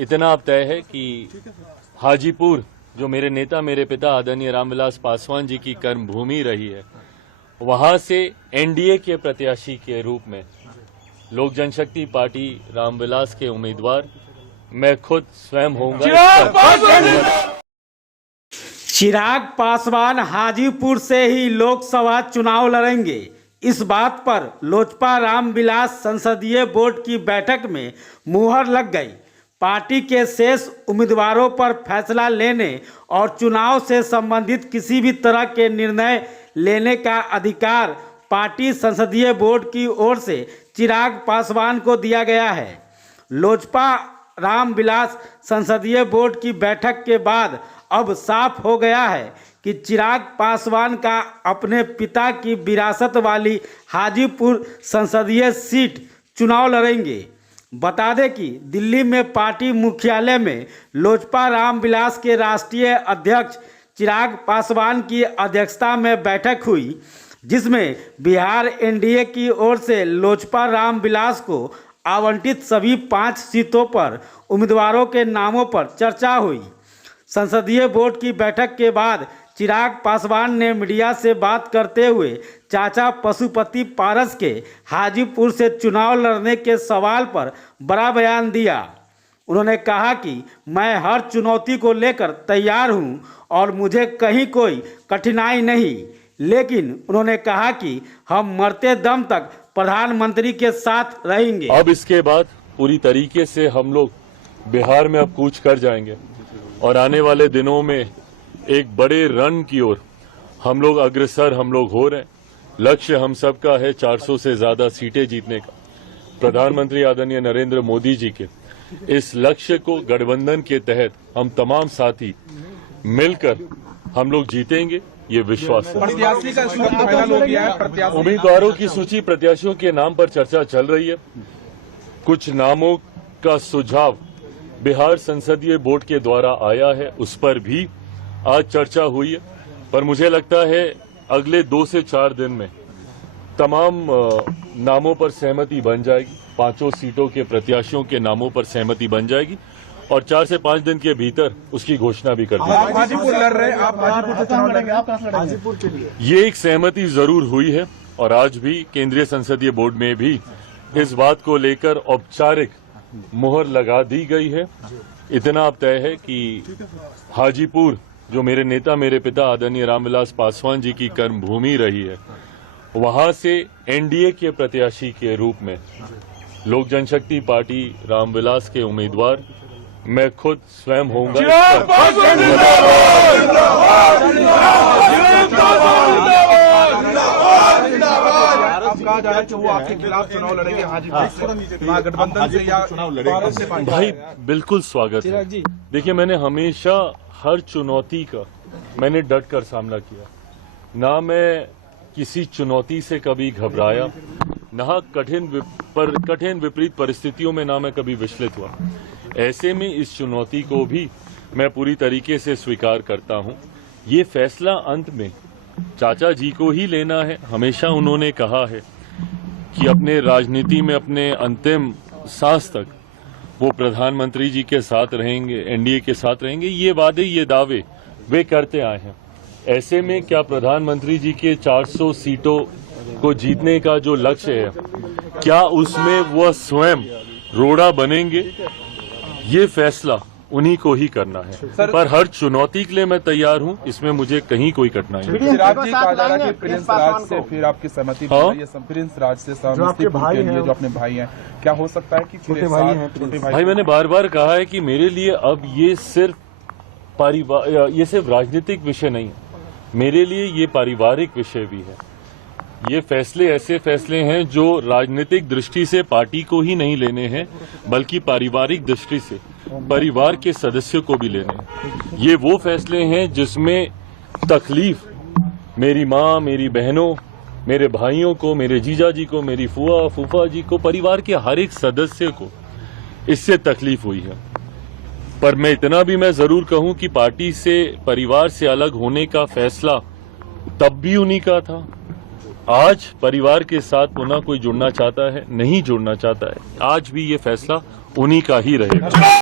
इतना अब तय है कि हाजीपुर जो मेरे नेता मेरे पिता आदरणीय रामविलास पासवान जी की कर्मभूमि रही है, वहां से एनडीए के प्रत्याशी के रूप में लोक जनशक्ति पार्टी रामविलास के उम्मीदवार मैं खुद स्वयं होऊंगा। चिराग पासवान हाजीपुर से ही लोकसभा चुनाव लड़ेंगे। इस बात पर लोजपा रामविलास संसदीय बोर्ड की बैठक में मुहर लग गई। पार्टी के शेष उम्मीदवारों पर फैसला लेने और चुनाव से संबंधित किसी भी तरह के निर्णय लेने का अधिकार पार्टी संसदीय बोर्ड की ओर से चिराग पासवान को दिया गया है। लोजपा रामविलास संसदीय बोर्ड की बैठक के बाद अब साफ हो गया है कि चिराग पासवान का अपने पिता की विरासत वाली हाजीपुर संसदीय सीट चुनाव लड़ेंगे। बता दें कि दिल्ली में पार्टी मुख्यालय में लोजपा रामविलास के राष्ट्रीय अध्यक्ष चिराग पासवान की अध्यक्षता में बैठक हुई, जिसमें बिहार एनडीए की ओर से लोजपा रामविलास को आवंटित सभी 5 सीटों पर उम्मीदवारों के नामों पर चर्चा हुई। संसदीय बोर्ड की बैठक के बाद चिराग पासवान ने मीडिया से बात करते हुए चाचा पशुपति पारस के हाजीपुर से चुनाव लड़ने के सवाल पर बड़ा बयान दिया। उन्होंने कहा कि मैं हर चुनौती को लेकर तैयार हूं और मुझे कहीं कोई कठिनाई नहीं, लेकिन उन्होंने कहा कि हम मरते दम तक प्रधानमंत्री के साथ रहेंगे। अब इसके बाद पूरी तरीके से हम लोग बिहार में अब कूच कर जाएंगे और आने वाले दिनों में एक बड़े रन की ओर हम लोग अग्रसर हो रहे हैं। लक्ष्य हम सबका है 400 से ज्यादा सीटें जीतने का। प्रधानमंत्री आदरणीय नरेंद्र मोदी जी के इस लक्ष्य को गठबंधन के तहत हम तमाम साथी मिलकर हम लोग जीतेंगे, ये विश्वास है। उम्मीदवारों की सूची प्रत्याशियों के नाम पर चर्चा चल रही है। कुछ नामों का सुझाव बिहार संसदीय बोर्ड के द्वारा आया है, उस पर भी आज चर्चा हुई है। पर मुझे लगता है अगले 2 से 4 दिन में तमाम नामों पर सहमति बन जाएगी। 5 सीटों के प्रत्याशियों के नामों पर सहमति बन जाएगी और 4 से 5 दिन के भीतर उसकी घोषणा भी कर दी जाएगी। हाजीपुर लड़ रहे हैं आप, हाजीपुर से चुनाव लड़ेंगे, आप कहां से लड़ेंगे? हाजीपुर के लिए ये एक सहमति जरूर हुई है और आज भी केंद्रीय संसदीय बोर्ड में भी इस बात को लेकर औपचारिक मुहर लगा दी गई है। इतना अब तय है कि हाजीपुर जो मेरे नेता मेरे पिता आदरणीय रामविलास पासवान जी की कर्मभूमि रही है, वहां से एनडीए के प्रत्याशी के रूप में लोक जनशक्ति पार्टी रामविलास के उम्मीदवार मैं खुद स्वयं होऊंगा। कहा जा रहा है कि वो आपके खिलाफ चुनाव लड़ेंगे हाजीपुर से, महागठबंधन से या चुनाव लड़ेंगे। भाई बिल्कुल स्वागत है। देखिए, मैंने हमेशा हर चुनौती का मैंने डट कर सामना किया। ना मैं किसी चुनौती से कभी घबराया, ना कठिन विपरीत परिस्थितियों में ना मैं कभी विचलित हुआ। ऐसे में इस चुनौती को भी मैं पूरी तरीके से स्वीकार करता हूं। ये फैसला अंत में चाचा जी को ही लेना है। हमेशा उन्होंने कहा है कि अपने राजनीति में अपने अंतिम सांस तक वो प्रधानमंत्री जी के साथ रहेंगे, एनडीए के साथ रहेंगे। ये वादे, ये दावे वे करते आए हैं। ऐसे में क्या प्रधानमंत्री जी के 400 सीटों को जीतने का जो लक्ष्य है, क्या उसमें वह स्वयं रोड़ा बनेंगे? ये फैसला उन्हीं को ही करना है। पर हर चुनौती के लिए मैं तैयार हूं, इसमें मुझे कहीं कोई कठिनाई नहीं। चिराग जी कहा जा रहा है कि प्रिंस राज से फिर आपकी सहमति प्रिंस राज से समस्तीपुर के लिए जो अपने भाई हैं, क्या हो सकता है कि छोटे भाई? मैंने बार बार कहा है कि मेरे लिए अब ये सिर्फ राजनीतिक विषय नहीं है, मेरे लिए ये पारिवारिक विषय भी है। ये फैसले ऐसे फैसले हैं जो राजनीतिक दृष्टि से पार्टी को ही नहीं लेने हैं, बल्कि पारिवारिक दृष्टि से परिवार के सदस्यों को भी लेने हैं। ये वो फैसले हैं जिसमें तकलीफ मेरी माँ, मेरी बहनों, मेरे भाइयों को, मेरे जीजा जी को, मेरी फुआ फूफा जी को, परिवार के हर एक सदस्य को इससे तकलीफ हुई है। पर मैं इतना भी मैं जरूर कहूं कि पार्टी से, परिवार से अलग होने का फैसला तब भी उन्हीं का था। आज परिवार के साथ पुनः कोई जुड़ना चाहता है, नहीं जुड़ना चाहता है, आज भी ये फैसला उन्हीं का ही रहेगा।